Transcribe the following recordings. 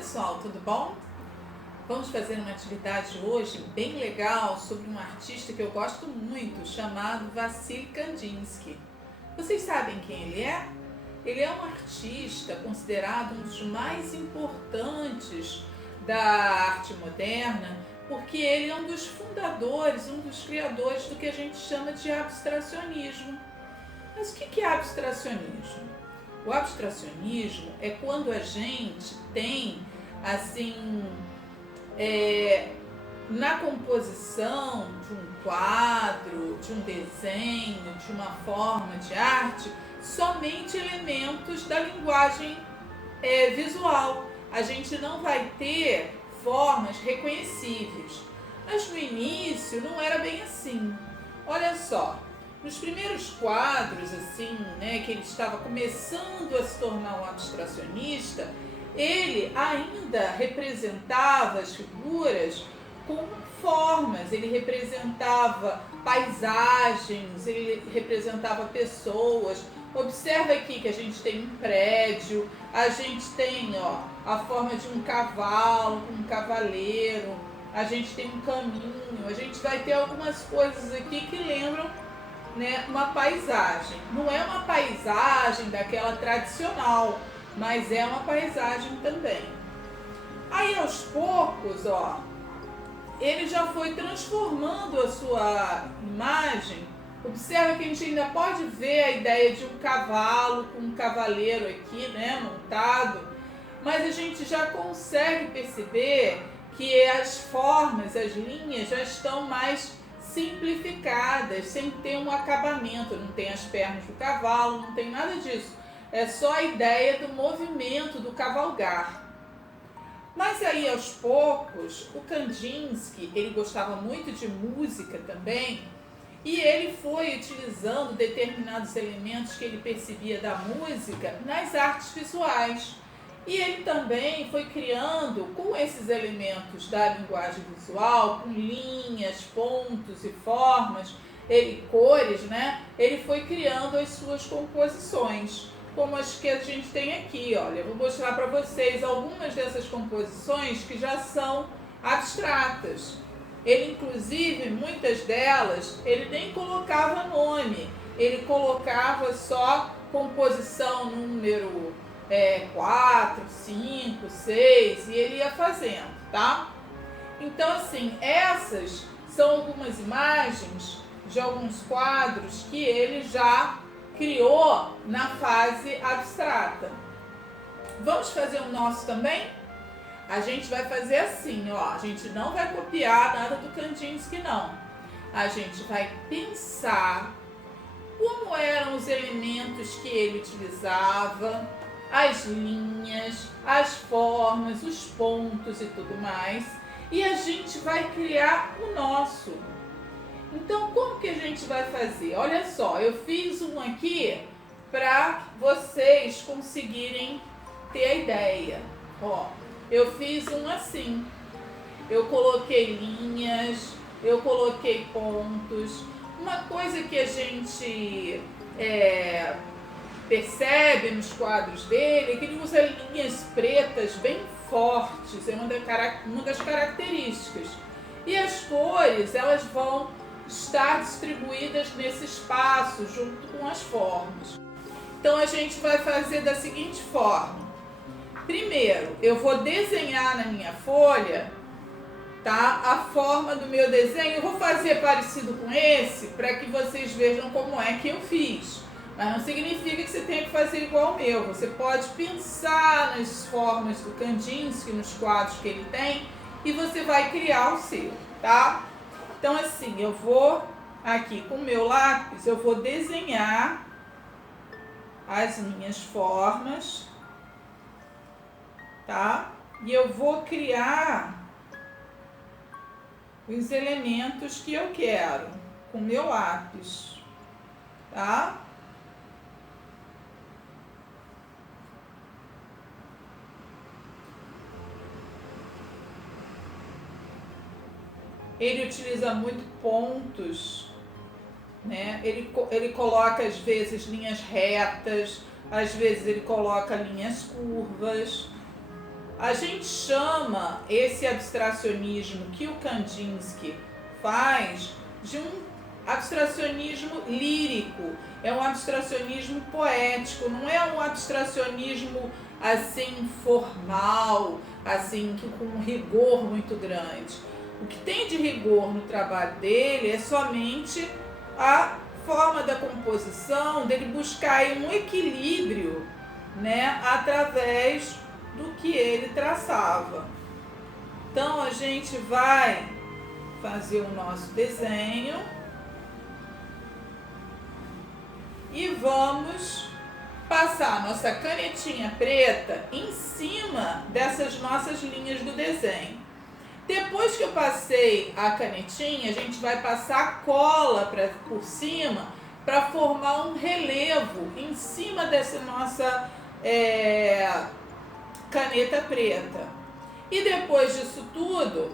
pessoal, tudo bom? Vamos fazer uma atividade hoje bem legal sobre um artista que eu gosto muito, chamado Vassily Kandinsky. Vocês sabem quem ele é? Ele é um artista considerado um dos mais importantes da arte moderna, porque ele é um dos fundadores, um dos criadores do que a gente chama de abstracionismo. Mas o que é abstracionismo? O abstracionismo é quando a gente tem, assim, na composição de um quadro, de um desenho, de uma forma de arte, somente elementos da linguagem visual. A gente não vai ter formas reconhecíveis. Mas no início não era bem assim. Olha só. Nos primeiros quadros, assim, que ele estava começando a se tornar um abstracionista, ele ainda representava as figuras com formas, ele representava paisagens, ele representava pessoas. Observa aqui que a gente tem um prédio, a gente tem a forma de um cavalo, um cavaleiro, a gente tem um caminho, a gente vai ter algumas coisas aqui que lembram uma paisagem. Não é uma paisagem daquela tradicional, mas é uma paisagem também. Aí aos poucos, ele já foi transformando a sua imagem. Observa que a gente ainda pode ver a ideia de um cavalo com um cavaleiro aqui, montado, mas a gente já consegue perceber que as formas, as linhas já estão mais simplificadas, sem ter um acabamento. Não tem as pernas do cavalo, não tem nada disso. É só a ideia do movimento, do cavalgar. Mas aí, aos poucos, o Kandinsky, ele gostava muito de música também, e ele foi utilizando determinados elementos que ele percebia da música nas artes visuais. E ele também foi criando, com esses elementos da linguagem visual, com linhas, pontos e formas, cores, ele foi criando as suas composições, como as que a gente tem aqui. Olha, eu vou mostrar para vocês algumas dessas composições que já são abstratas. Ele, inclusive, muitas delas, ele nem colocava nome, ele colocava só composição número 4, 5, 6, e ele ia fazendo, tá? Então, assim, essas são algumas imagens de alguns quadros que ele já criou na fase abstrata. Vamos fazer o nosso também? A gente vai fazer assim, a gente não vai copiar nada do Kandinsky, não. A gente vai pensar como eram os elementos que ele utilizava, as linhas, as formas, os pontos e tudo mais, e a gente vai criar o nosso. Então, como que a gente vai fazer? Olha só, eu fiz um aqui para vocês conseguirem ter a ideia. Eu fiz um assim. Eu coloquei linhas, eu coloquei pontos. Uma coisa que a gente percebe nos quadros dele é que ele usa linhas pretas bem fortes, é uma das características. E as cores, elas vão estar distribuídas nesse espaço, junto com as formas. Então, a gente vai fazer da seguinte forma. Primeiro, eu vou desenhar na minha folha, tá, a forma do meu desenho. Eu vou fazer parecido com esse, para que vocês vejam como é que eu fiz. Mas não significa que você tenha que fazer igual ao meu. Você pode pensar nas formas do Kandinsky, nos quadros que ele tem, e você vai criar o seu, tá? Então, assim, eu vou aqui com o meu lápis, eu vou desenhar as minhas formas, tá? E eu vou criar os elementos que eu quero com o meu lápis, tá? Ele utiliza muito pontos, Ele coloca, às vezes, linhas retas, às vezes ele coloca linhas curvas. A gente chama esse abstracionismo que o Kandinsky faz de um abstracionismo lírico, é um abstracionismo poético, não é um abstracionismo assim formal, assim que com um rigor muito grande. O que tem de rigor no trabalho dele é somente a forma da composição, dele buscar um equilíbrio, né, através do que ele traçava. Então a gente vai fazer o nosso desenho e vamos passar a nossa canetinha preta em cima dessas nossas linhas do desenho. Depois que eu passei a canetinha, a gente vai passar a cola por cima para formar um relevo em cima dessa nossa caneta preta. E depois disso tudo,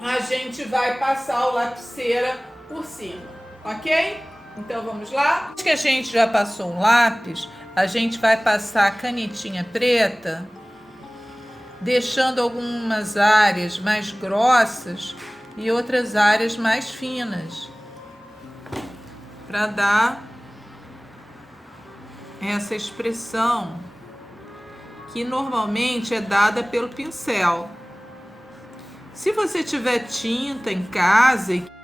a gente vai passar o lapiseira por cima, ok? Então vamos lá? Depois que a gente já passou um lápis, a gente vai passar a canetinha preta, deixando algumas áreas mais grossas e outras áreas mais finas, para dar essa expressão que normalmente é dada pelo pincel. Se você tiver tinta em casa e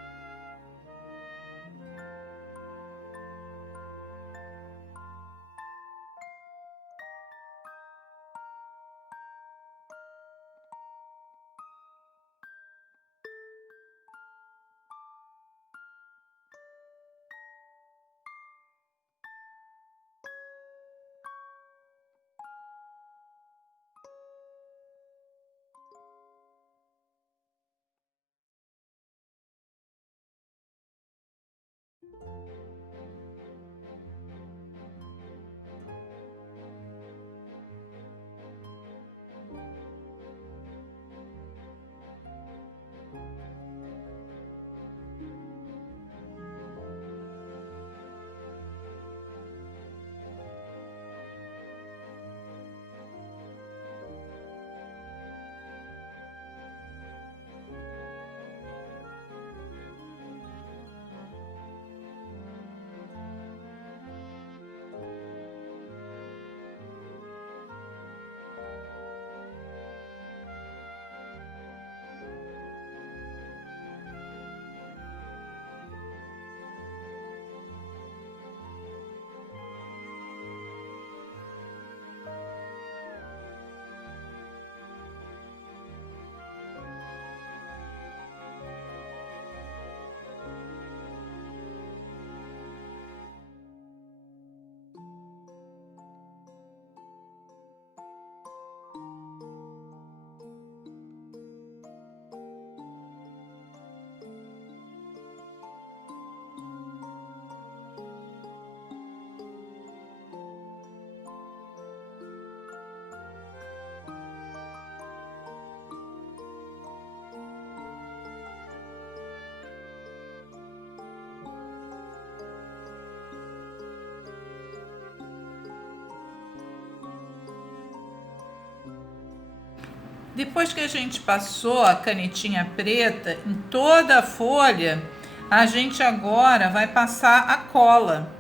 depois que a gente passou a canetinha preta em toda a folha, a gente agora vai passar a cola.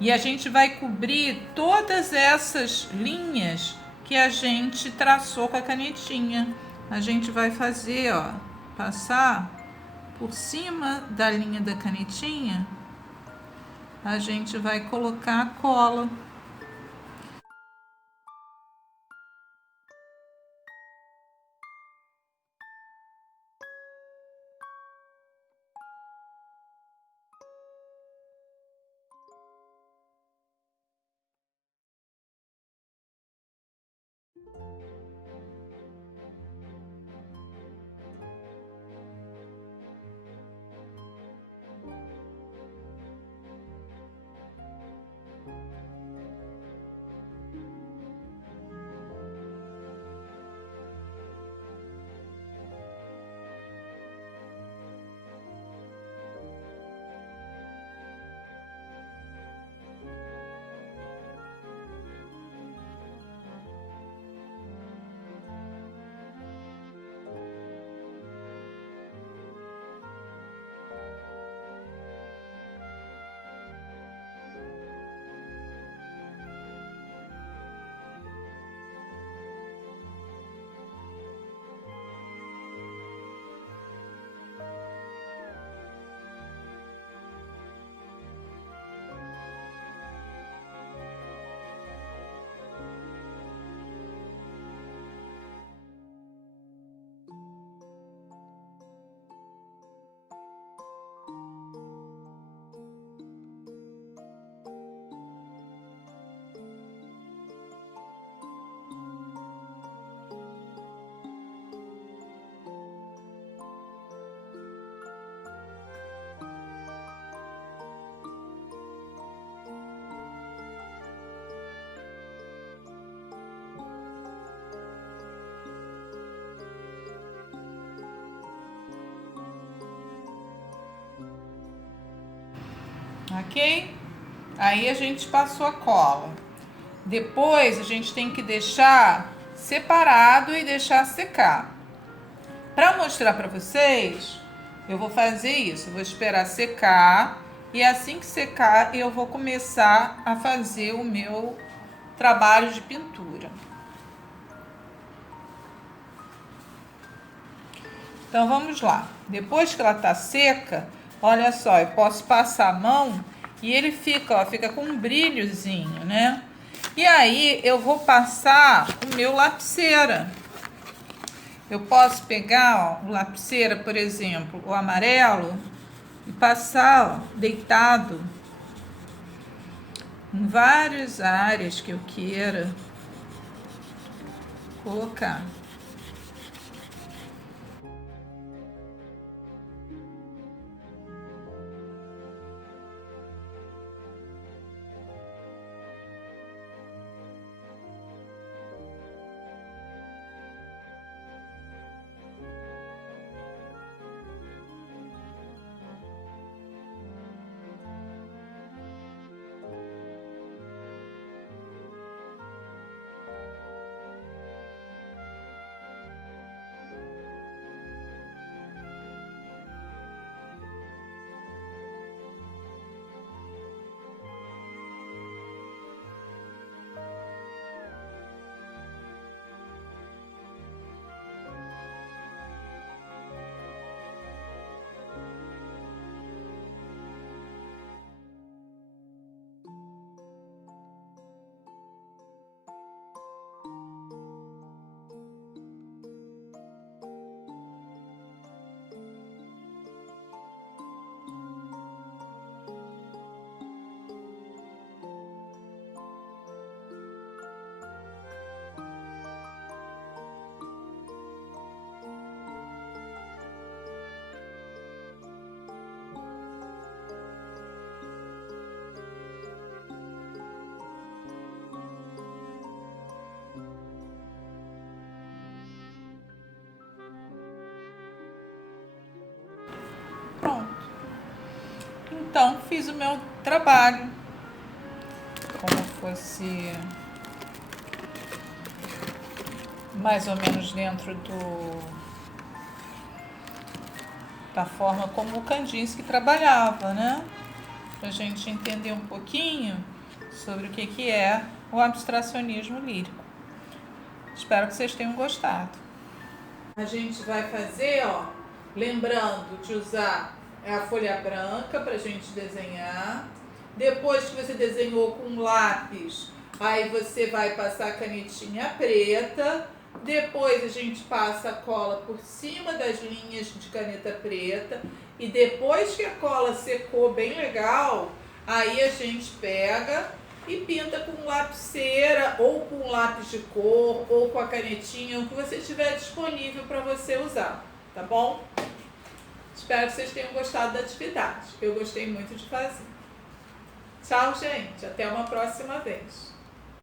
E a gente vai cobrir todas essas linhas que a gente traçou com a canetinha. A gente vai fazer, ó, passar por cima da linha da canetinha, a gente vai colocar a cola. ok? Aí a gente passou a cola. Depois a gente tem que deixar separado e deixar secar. Para mostrar para vocês, eu vou fazer isso. Eu vou esperar secar e assim que secar eu vou começar a fazer o meu trabalho de pintura. Então vamos lá. Depois que ela tá seca, olha só, eu posso passar a mão e ele fica, ó, fica com um brilhozinho, né? E aí eu vou passar o meu lapiseira. Eu posso pegar, ó, o lapiseira, por exemplo, o amarelo, e passar, ó, deitado em várias áreas que eu queira colocar. Pronto. Então, fiz o meu trabalho. Como fosse mais ou menos dentro da forma como o Kandinsky trabalhava, né? Pra gente entender um pouquinho sobre o que é o abstracionismo lírico. Espero que vocês tenham gostado. A gente vai fazer, ó, lembrando de usar a folha branca pra gente desenhar. Depois que você desenhou com lápis, aí você vai passar a canetinha preta. Depois a gente passa a cola por cima das linhas de caneta preta. E depois que a cola secou bem legal, aí a gente pega e pinta com lapiseira, ou com lápis de cor, ou com a canetinha, o que você tiver disponível para você usar, tá bom? Espero que vocês tenham gostado da atividade. Eu gostei muito de fazer. Tchau, gente. Até uma próxima vez.